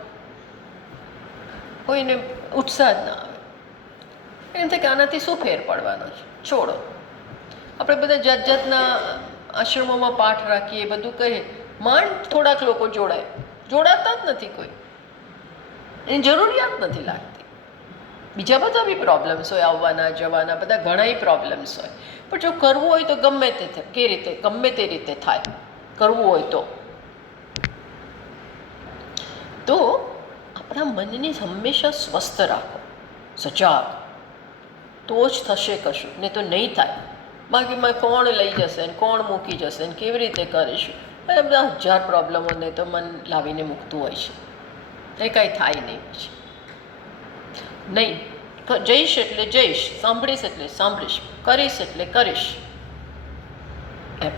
કોઈને ઉત્સાહ જ ના આવે. એમ થાય કે આનાથી શું ફેર પડવાનો છે, છોડો. આપણે બધા જાત જાતના આશ્રમોમાં પાઠ રાખીએ, બધું કહીએ, માંડ થોડાક લોકો જોડાય, જોડાતા જ નથી કોઈ, એની જરૂરિયાત નથી લાગતી. બીજા બધા બી પ્રોબ્લેમ્સ હોય, આવવાના જવાના બધા ઘણાય પ્રોબ્લેમ્સ હોય, પણ જો કરવું હોય તો ગમે તે રીતે થાય, કરવું હોય તો આપણા મનને હંમેશા સ્વસ્થ રાખો, સજાગ, તો જ થશે કશું, નહીં તો નહીં થાય. બાકીમાં કોણ લઈ જશે ને કોણ મૂકી જશે ને કેવી રીતે કરીશું, એ બધા 1000 પ્રોબ્લેમોને તો મન લાવીને મૂકતું હોય છે, એ કાંઈ થાય નહીં. પછી નહીં, જઈશ એટલે જઈશ, સાંભળીશ એટલે સાંભળીશ, કરીશ એટલે કરીશ એમ.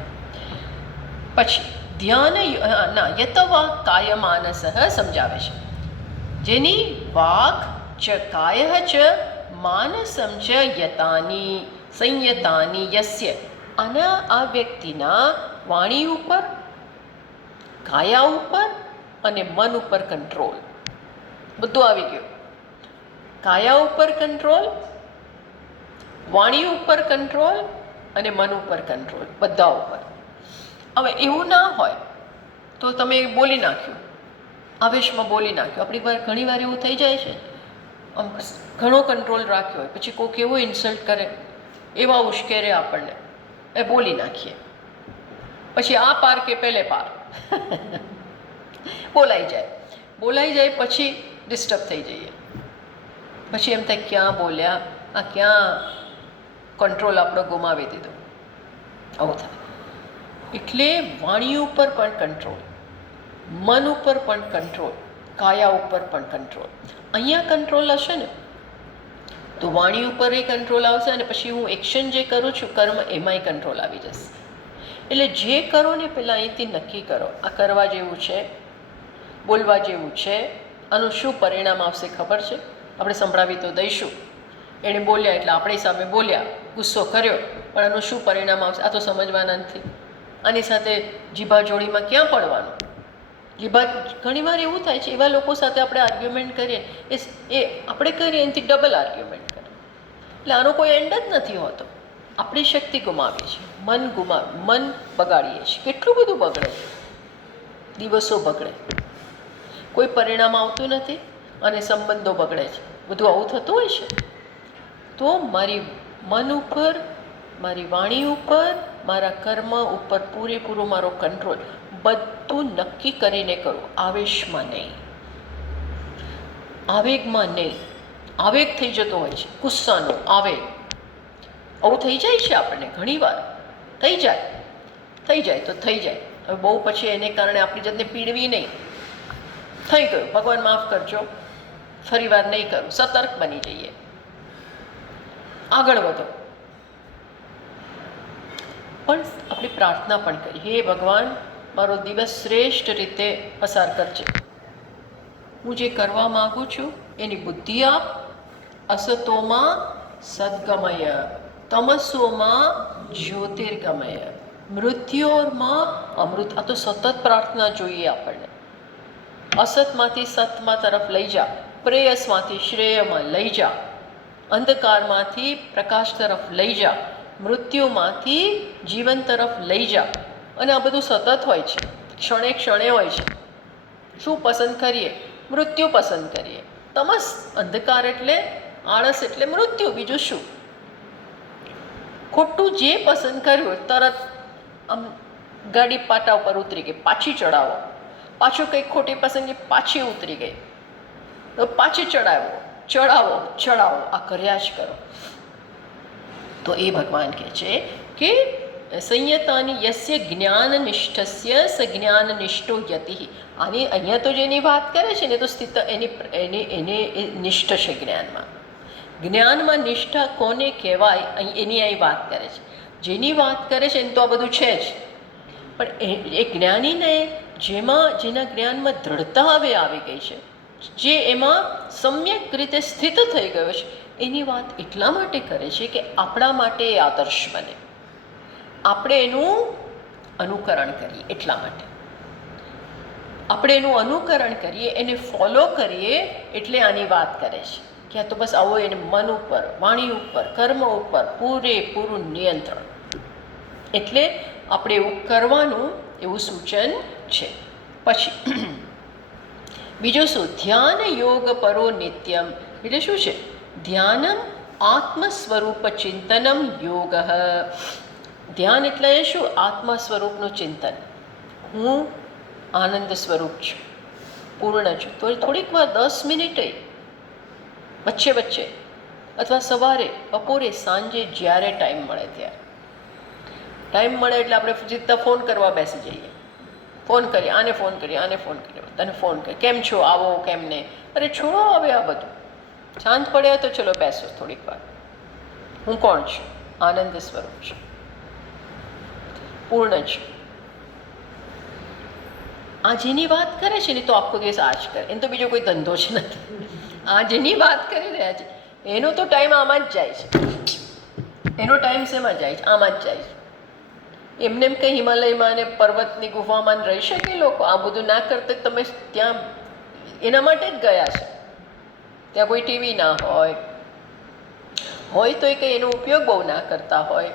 પછી ધ્યાન ના યતવા કાય માનસ સમજાવે છે, જેની વાક ચ કાય ચ માનસમ ચ યતાની સંયતાની યસ્ય. આના આ વ્યક્તિના વાણી ઉપર, કાયા ઉપર અને મન ઉપર કંટ્રોલ, બધું આવી ગયું. કાયા ઉપર કંટ્રોલ, વાણી ઉપર કંટ્રોલ અને મન ઉપર કંટ્રોલ, બધા ઉપર. હવે એવું ના હોય તો તમે બોલી નાખ્યું, આવેશમાં બોલી નાખ્યું. આપણી વાર ઘણી વાર એવું થઈ જાય છે, આમ ઘણો કંટ્રોલ રાખ્યો હોય, પછી કોઈક એવું ઇન્સલ્ટ કરે, એવા ઉશ્કેરે આપણને, એ બોલી નાખીએ, પછી આ પાર કે પહેલે પાર બોલાઈ જાય, પછી ડિસ્ટર્બ થઈ જઈએ, પછી એમ થાય ક્યાં બોલ્યા, આ ક્યાં કંટ્રોલ આપણો ગુમાવી દીધો, આવું થાય. એટલે વાણી ઉપર પણ કંટ્રોલ, મન ઉપર પણ કંટ્રોલ, કાયા ઉપર પણ કંટ્રોલ. અહીંયા કંટ્રોલ હશે ને તો વાણી ઉપર એ કંટ્રોલ આવશે, અને પછી હું એક્શન જે કરું છું, કર્મ, એમાંય કંટ્રોલ આવી જશે. એટલે જે કરો ને પહેલાં અહીંથી નક્કી કરો, આ કરવા જેવું છે, બોલવા જેવું છે, આનું શું પરિણામ આવશે ખબર છે? આપણે સંભળાવી તો દઈશું, એણે બોલ્યા એટલે આપણી સામે બોલ્યા, ગુસ્સો કર્યો, પણ આનું શું પરિણામ આવશે આ તો સમજવાના નથી. આની સાથે જીભા જોડીમાં ક્યાં પડવાનું? જીભા ઘણીવાર એવું થાય છે, એવા લોકો સાથે આપણે આર્ગ્યુમેન્ટ કરીએ, એ આપણે કરીએ એનાથી ડબલ આર્ગ્યુમેન્ટ કરીએ, એટલે આનો કોઈ એન્ડ જ નથી હોતો. આપણી શક્તિ ગુમાવીએ છીએ, મન બગાડીએ છીએ, કેટલું બધું બગડે છે, દિવસો બગડે, કોઈ પરિણામ આવતું નથી અને સંબંધો બગડે છે, બધું આવું થતું હોય છે. તો મારી મન ઉપર, મારી વાણી ઉપર, મારા કર્મ ઉપર પૂરેપૂરો મારો કંટ્રોલ, બધું નક્કી કરીને કરું, આવેશમાં નહીં, આવેગમાં નહીં. આવેગ થઈ જતો હોય છે, ગુસ્સાનો આવેગ, આવું થઈ જાય છે આપણને ઘણી વાર, થઈ જાય તો થઈ જાય. હવે બહુ પછી એને કારણે આપણી જાતને પીડવી નહીં, થઈ ગયું, ભગવાન માફ કરજો, ફરી વાર નહીં કરું, સતર્ક બની જઈએ, આગળ વધો. પણ આપણી પ્રાર્થના પણ કરી, હે ભગવાન, મારો દિવસ શ્રેષ્ઠ રીતે પસાર કરજે, હું જે કરવા માગું છું એની બુદ્ધિ આપ. અસતોમાં સદગમય, તમસોમાં જ્યોતિર્ગમય, મૃત્યોરમાં અમૃત. આ તો સતત પ્રાર્થના જોઈએ આપણને. અસતમાંથી સતમાં તરફ લઈ જા, પ્રેયસમાંથી શ્રેયમાં લઈ જા, અંધકારમાંથી પ્રકાશ તરફ લઈ જા, મૃત્યુમાંથી જીવન તરફ લઈ જા. અને આ બધું સતત હોય છે, ક્ષણે ક્ષણે હોય છે. શું પસંદ કરીએ? મૃત્યુ પસંદ કરીએ. તમસ, અંધકાર એટલે આળસ, એટલે મૃત્યુ, બીજું શું? ખોટું જે પસંદ કર્યું તરત આમ ગાડી પાટા ઉપર ઉતરી ગઈ, પાછી ચડાવો. પાછું કંઈક ખોટી પસંદગી, પાછી ઉતરી ગઈ, તો પાછી ચડાવો, આ કર્યા જ કરો. તો એ ભગવાન કહે છે કે સંયતાની યસ્ય જ્ઞાનનિષ્ઠસ્ય સ જ્ઞાનનિષ્ઠો યતિ. આની અહીંયા તો જેની વાત કરે છે ને, તો સ્થિત એને નિષ્ઠ છે જ્ઞાનમાં. જ્ઞાનમાં નિષ્ઠા કોને કહેવાય, એની અહીં વાત કરે છે. જેની વાત કરે છે એને તો આ બધું છે જ, પણ એ જ્ઞાનીને જેના જ્ઞાનમાં દ્રઢતા હવે આવી ગઈ છે, જે એમાં સમ્યક રીતે સ્થિત થઈ ગયો છે, એની વાત એટલા માટે કરે છે કે આપણા માટે એ આદર્શ બને, આપણે એનું અનુકરણ કરીએ. એટલા માટે આપણે એનું અનુકરણ કરીએ, એને ફોલો કરીએ, એટલે આની વાત કરે છે કે આ તો બસ આવો એને મન ઉપર, વાણી ઉપર, કર્મ ઉપર પૂરેપૂરું નિયંત્રણ. એટલે આપણે એવું કરવાનું એવું સૂચન છે. પછી બીજું શું? ધ્યાન યોગ પરો નિત્યમ. એટલે શું છે? ધ્યાનમ આત્મ સ્વરૂપ ચિંતનમ યોગ. ધ્યાન એટલે શું? આત્મ સ્વરૂપનું ચિંતન. હું આનંદ સ્વરૂપ છું, પૂર્ણ છું. તો થોડીક વાર 10 મિનિટે વચ્ચે વચ્ચે અથવા સવારે, બપોરે, સાંજે, જ્યારે ટાઈમ મળે ત્યારે. ટાઈમ મળે એટલે આપણે સીધા ફોન કરવા બેસી જઈએ. ફોન કરીએ, આને ફોન કરીએ, આને ફોન કરીએ, તને ફોન કરીએ, કેમ છો, આવો, કેમ ને. અરે છોડો હવે આ બધું. શાંત પડ્યા તો ચલો બેસો થોડીક વાર. હું કોણ છું? આનંદ સ્વરૂપ છું, પૂર્ણ છું. આ જેની વાત કરે છે ને તો આખો દિવસ આ જ કરે, એને તો બીજો કોઈ ધંધો જ નથી. આ જેની વાત કરી રહ્યા છે એનો તો ટાઈમ આમાં જ જાય છે. એનો ટાઈમ શેમાં જાય છે? આમાં જ જાય છે. એમને એમ કંઈ હિમાલયમાં અને પર્વતની ગુફામાં રહી શકે લોકો? આ બધું ના કરતા તમે ત્યાં એના માટે જ ગયા છે. ત્યાં કોઈ ટીવી ના હોય તો એ કંઈ એનો ઉપયોગ બહુ ના કરતા હોય.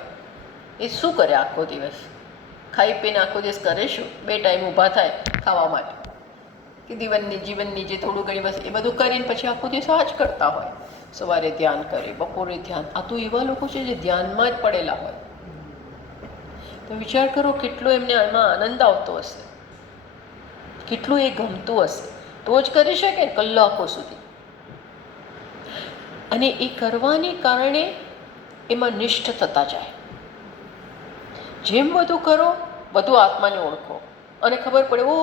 એ શું કરે આખો દિવસ? ખાઈ પીને આખો દિવસ કરે શું? 2 ટાઈમ ઊભા થાય ખાવા માટે, કે જીવનની જે થોડું ઘણી વસ્તુ એ બધું કરીને પછી આખો દિવસ આ જ કરતા હોય. સવારે ધ્યાન કરે, બપોરે ધ્યાન. આ તો એવા લોકો છે જે ધ્યાનમાં જ પડેલા હોય. તો વિચાર કરો કેટલો એમને આમાં આનંદ આવતો હશે, કેટલું એ ગમતું હશે. તો જ કરી શકે કલાકો સુધી. અને એ કરવાને કારણે એમાં નિષ્ઠ થતા જાય. જેમ બધું કરો બધું આત્માને ઓળખો અને ખબર પડે, ઓ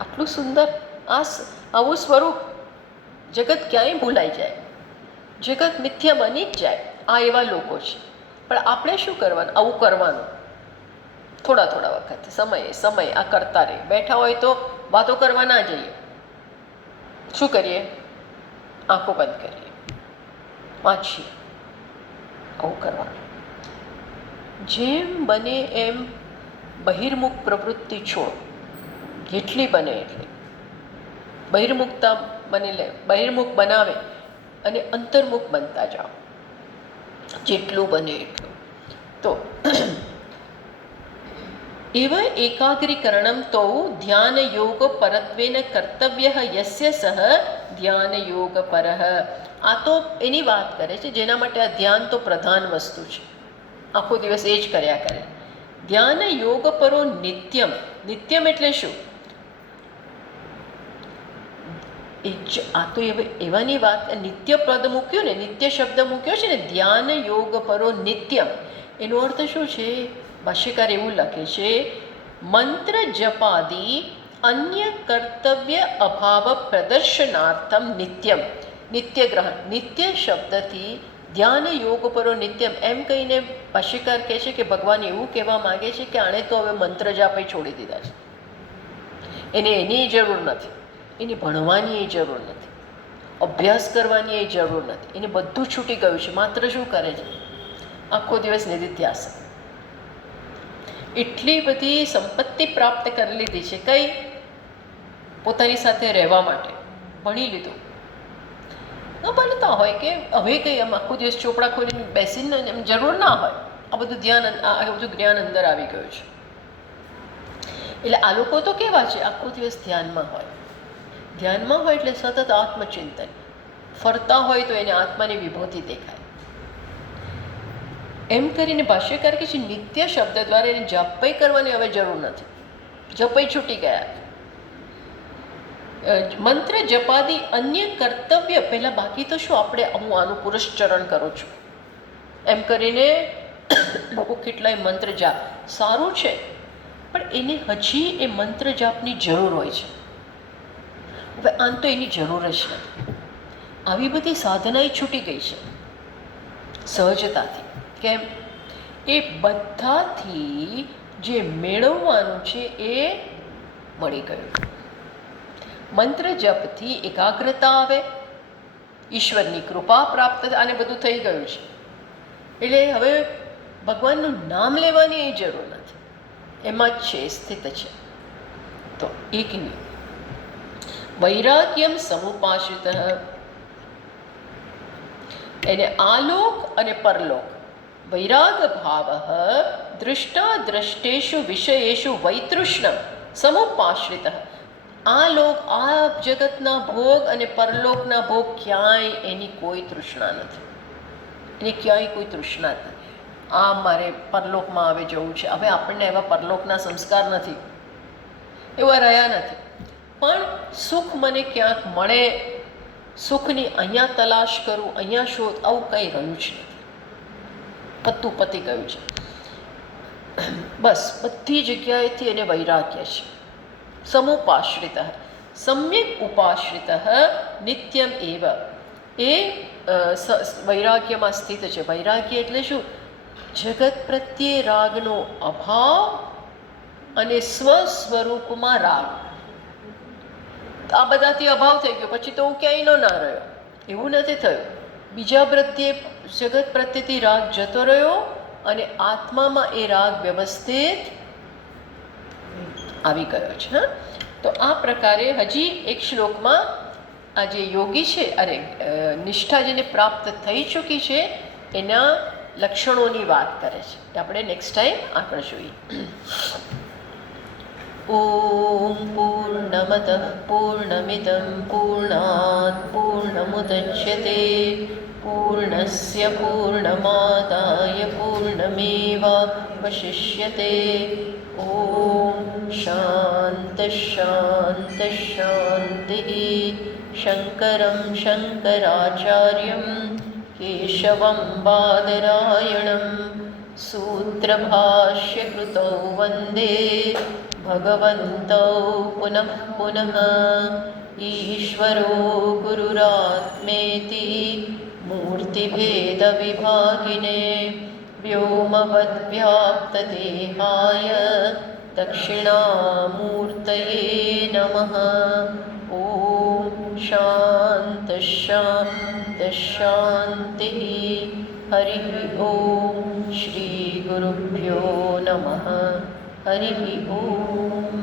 આટલું સુંદર, આવું સ્વરૂપ. જગત ક્યાંય ભૂલાઈ જાય, જગત મિથ્યા બની જ જાય. આ એવા લોકો છે. પણ આપણે શું કરવાનું? આવું કરવાનું. થોડા થોડા વખત સમય આ કરતા રહે. બેઠા હોય તો વાતો કરવા ના જઈએ. શું કરીએ? આંખો બંધ કરીએ, વાંચીએ. આવું કરવાનું. જેમ બને એમ બહિર્મુખ પ્રવૃત્તિ છોડો, જેટલી બને એટલી. બહિર્મુખ બનાવે અને અંતર્મુખ બનતા જાઓ જેટલું બને એટલું. તો એવ એકાગ્રીકરણમ તો ધ્યાન યોગ પરત્વેન કર્તવ્ય યસ્ય સહ ધ્યાન યોગ પરઃ. આ તો એની વાત કરે છે જેના માટે આ ધ્યાન તો પ્રધાન વસ્તુ છે. આખો દિવસ એ જ કર્યા કરે. ધ્યાન યોગ પરો નિત્યમ. નિત્યમ એટલે શું? આ તો એવાની વાત. નિત્ય પદ મૂક્યું ને, નિત્ય શબ્દ મૂક્યો છે ને, ધ્યાન યોગ પરો નિત્યમ. એનો અર્થ શું છે? ભાષ્યકાર એવું લખે છે, મંત્ર જપાદી અન્ય કર્તવ્ય અભાવ પ્રદર્શનાર્થમ નિત્યમ. નિત્ય ગ્રહણ. નિત્ય શબ્દથી ધ્યાન યોગ પરો નિત્યમ એમ કહીને ભાષ્યકાર કહે છે કે ભગવાન એવું કહેવા માગે છે કે આણે તો હવે મંત્ર જાપે છોડી દીધા છે. એની જરૂર નથી, એને ભણવાની જરૂર નથી, અભ્યાસ કરવાની જરૂર નથી. એને બધું છૂટી ગયું છે. માત્ર શું કરે છે? આખો દિવસ નિધિધ્યાસન. એટલી બધી સંપત્તિ પ્રાપ્ત કરી લીધી છે. કઈ? પોતાની સાથે રહેવા માટે ભણી લીધું. ન બનતા હોય કે હવે કંઈ આમ આખો દિવસ ચોપડા ખોલીને બેસીને એમ જરૂર ના હોય. આ બધું જ્ઞાન અંદર આવી ગયું છે. એટલે આ લોકો તો કેવા છે? આખો દિવસ ધ્યાનમાં હોય. ધ્યાનમાં હોય એટલે સતત આત્મચિંતન. ફરતા હોય તો એને આત્માની વિભૂતિ દેખાય. એમ કરીને ભાષ્યકાર કે છે નિત્ય શબ્દ દ્વારા એને જપય કરવાની હવે જરૂર નથી. જપય છૂટી ગયા. મંત્ર જપાદી અન્ય કર્તવ્ય પહેલાં બાકી તો શું? હું આનું પુરસ્ચરણ કરું છું એમ કરીને લોકો કેટલાય મંત્ર જાપ. સારું છે, પણ એને હજી એ મંત્ર જાપની જરૂર હોય છે. હવે આમ તો એની જરૂર જ નથી. આવી બધી સાધનાએ છૂટી ગઈ છે સહજતાથી. કેમ? એ બધાથી જે મેળવવાનું છે એ મળી ગયું. મંત્ર જપથી એકાગ્રતા આવે, ઈશ્વરની કૃપા પ્રાપ્ત, આને બધું થઈ ગયું છે. એટલે હવે ભગવાનનું નામ લેવાની એ જરૂર નથી. એમાં જ છે, સ્થિત છે. તો એકની વૈરાગ્યમ સમુપાશ્રિત. એને આલોક અને પરલોક વૈરાગભાવઃ દૃષ્ટાદ્રષ્ટેષુ વિષયેષુ વૈતૃષ્ણમ સમુપાશ્રિતઃ. આ જગતના ભોગ અને પરલોકના ભોગ ક્યાંય એની કોઈ તૃષ્ણા નથી. એની ક્યાંય કોઈ તૃષ્ણા જ નથી. આ મારે પરલોકમાં હવે જવું છે. હવે આપણને એવા પરલોકના સંસ્કાર નથી, એવા રહ્યા નથી. પણ સુખ મને ક્યાંક મળે, સુખની અહીંયા તલાશ કરું, અહીંયા શોધ, આવું કંઈ રહ્યું જ નથી. પતું પતી ગયું છે. બસ બધી જગ્યાએથી એને વૈરાગ્ય છે. સમુપાશ્રિત સમ્યક ઉપાશ્રિત નિત્યમ એવ. એ વૈરાગ્યમાં સ્થિત છે. વૈરાગ્ય એટલે શું? જગત પ્રત્યે રાગનો અભાવ અને સ્વસ્વરૂપમાં રાગ. આ બધાથી અભાવ થઈ ગયો, પછી તો હું ક્યાંય ના રહ્યો, એવું નથી થયું. બીજા પ્રત્યે, જગત પ્રત્યેથી રાગ જતો રહ્યો અને આત્મામાં એ રાગ વ્યવસ્થિત આવી ગયો છે. હા, તો આ પ્રકારે હજી એક શ્લોકમાં આ જે યોગી છે, નિષ્ઠા જેને પ્રાપ્ત થઈ ચૂકી છે એના લક્ષણોની વાત કરે છે. આપણે નેક્સ્ટ ટાઈમ આગળ જોઈએ. ઓમ પૂર્ણમદ પૂર્ણમિદં પૂર્ણાત પૂર્ણમુદચ્યતે પૂર્ણસ્ય પૂર્ણમાદાય પૂર્ણમેવાવશિષ્યતે. ઓમ શાંત શાંત શાંતિ. શંકરં શંકરાચાર્યં કેશવં બાદરાયણં સૂત્રભાષ્યકૃતૌ વંદે ભગવन्तौ પુનઃ પુનઃ. ઈશ્વરો ગુરુરાત્મેતિ મૂર્તિભેદવિભાગિને વ્યોમવદ્વ્યાપ્તદેહાય દક્ષિણામૂર્તયે નમઃ. ઓમ શાંત શાંત શાંતિ. હરિ ઓમ. શ્રી ગુરુભ્યો નમઃ. હરિ ઓમ.